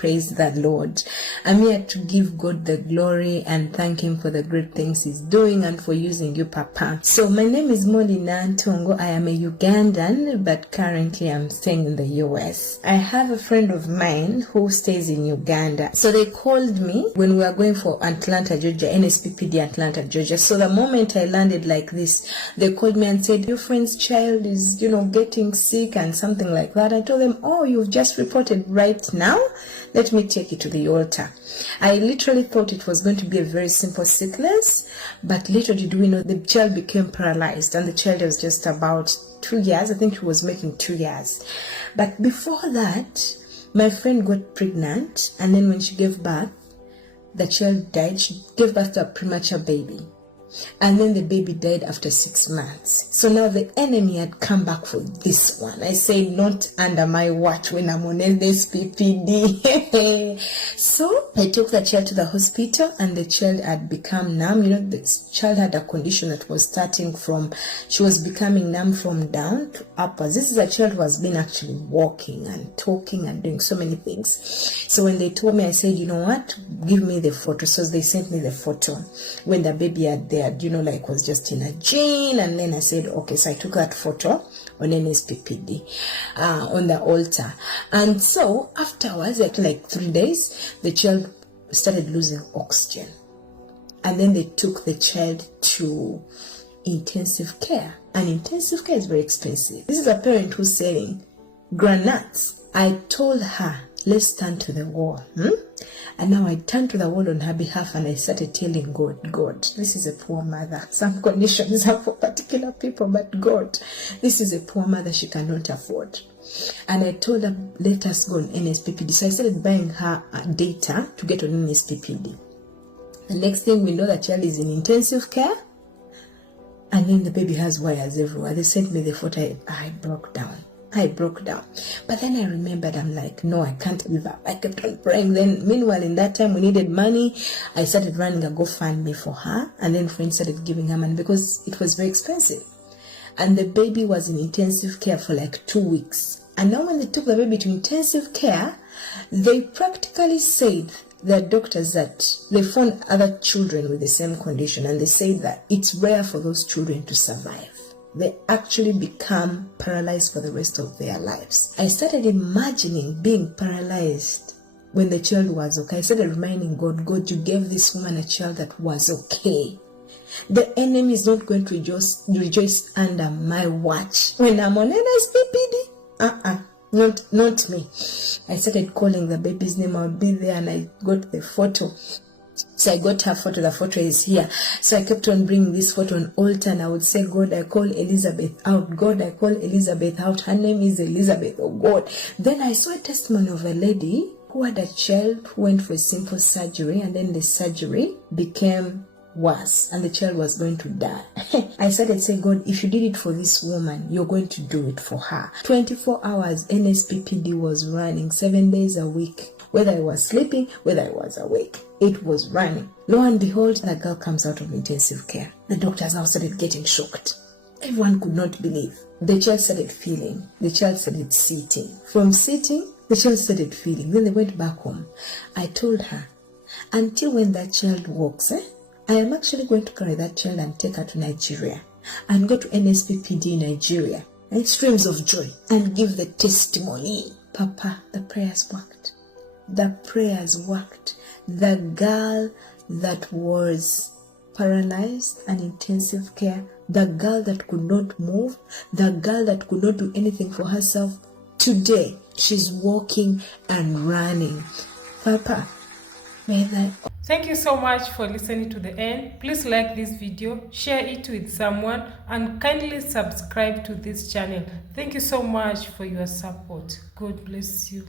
praise the Lord. I'm here to give God the glory and thank Him for the great things He's doing and for using you, Papa. So my name is Molina Ntongo. I am a Ugandan, but currently I'm staying in the US. I have a friend of mine who stays in Uganda. So they called me when we were going for Atlanta, Georgia, Nsppd Atlanta, Georgia. So the moment I landed like this, they called me and said, your friend's child is, getting sick and something like that. I told them, oh, you've just reported right now? Let me take it to the altar. I literally thought it was going to be a very simple sickness, but little did we know the child became paralyzed, and the child was just about 2 years. I think he was making 2 years. But before that, my friend got pregnant, and then when she gave birth, the child died. She gave birth to a premature baby. And then the baby died after 6 months. So now the enemy had come back for this one. I say, not under my watch when I'm on Nsppd. So I took the child to the hospital, and the child had become numb. The child had a condition that was starting from, she was becoming numb from down to upwards. This is a child who has been actually walking and talking and doing so many things. So when they told me, I said, you know what, give me the photo. So they sent me the photo when the baby had was just in a gene. And then I said, okay, so I took that photo on Nsppd on the altar. And so afterwards, after like 3 days, the child started losing oxygen. And then they took the child to intensive care. And intensive care is very expensive. This is a parent who's selling granuts. I told her, let's turn to the wall. And now I turned to the wall on her behalf, and I started telling God, this is a poor mother. Some conditions are for particular people, but God, this is a poor mother, she cannot afford. And I told her, let us go on Nsppd. So I started buying her data to get on Nsppd. The next thing we know, the child is in intensive care, and then the baby has wires everywhere. They sent me the photo. I broke down. But then I remembered, I'm like, no, I can't give up. I kept on praying. Then meanwhile, in that time we needed money. I started running a GoFundMe for her, and then friends started giving her money because it was very expensive. And the baby was in intensive care for like 2 weeks. And now when they took the baby to intensive care, they practically said, the doctors, that they found other children with the same condition, and they said that it's rare for those children to survive. They actually become paralyzed for the rest of their lives. I started imagining being paralyzed when the child was okay. I started reminding God, you gave this woman a child that was okay. The enemy is not going to rejoice under my watch when I'm on Nsppd. Not me. I started calling the baby's name. I would be there, and I got the photo. So I got her photo. The photo is here. So I kept on bringing this photo on altar, and I would say, God, I call Elizabeth out. God, I call Elizabeth out. Her name is Elizabeth, oh God. Then I saw a testimony of a lady who had a child who went for a simple surgery, and then the surgery became worse, and the child was going to die. I started saying, God, if you did it for this woman, you're going to do it for her. 24 hours, Nsppd was running 7 days a week. Whether I was sleeping, whether I was awake, it was running. Lo and behold, the girl comes out of intensive care. The doctors now started getting shocked. Everyone could not believe. The child started feeling. The child started sitting. From sitting, the child started feeling. Then they went back home. I told her, until when that child walks, I am actually going to carry that child and take her to Nigeria and go to Nsppd in Nigeria. And streams of joy, and give the testimony. Papa, the prayers worked. The prayers worked. The girl that was paralyzed and intensive care, the girl that could not move, the girl that could not do anything for herself, today she's walking and running. Papa, may that... Thank you so much for listening to the end. Please like this video, share it with someone, and kindly subscribe to this channel. Thank you so much for your support. God bless you.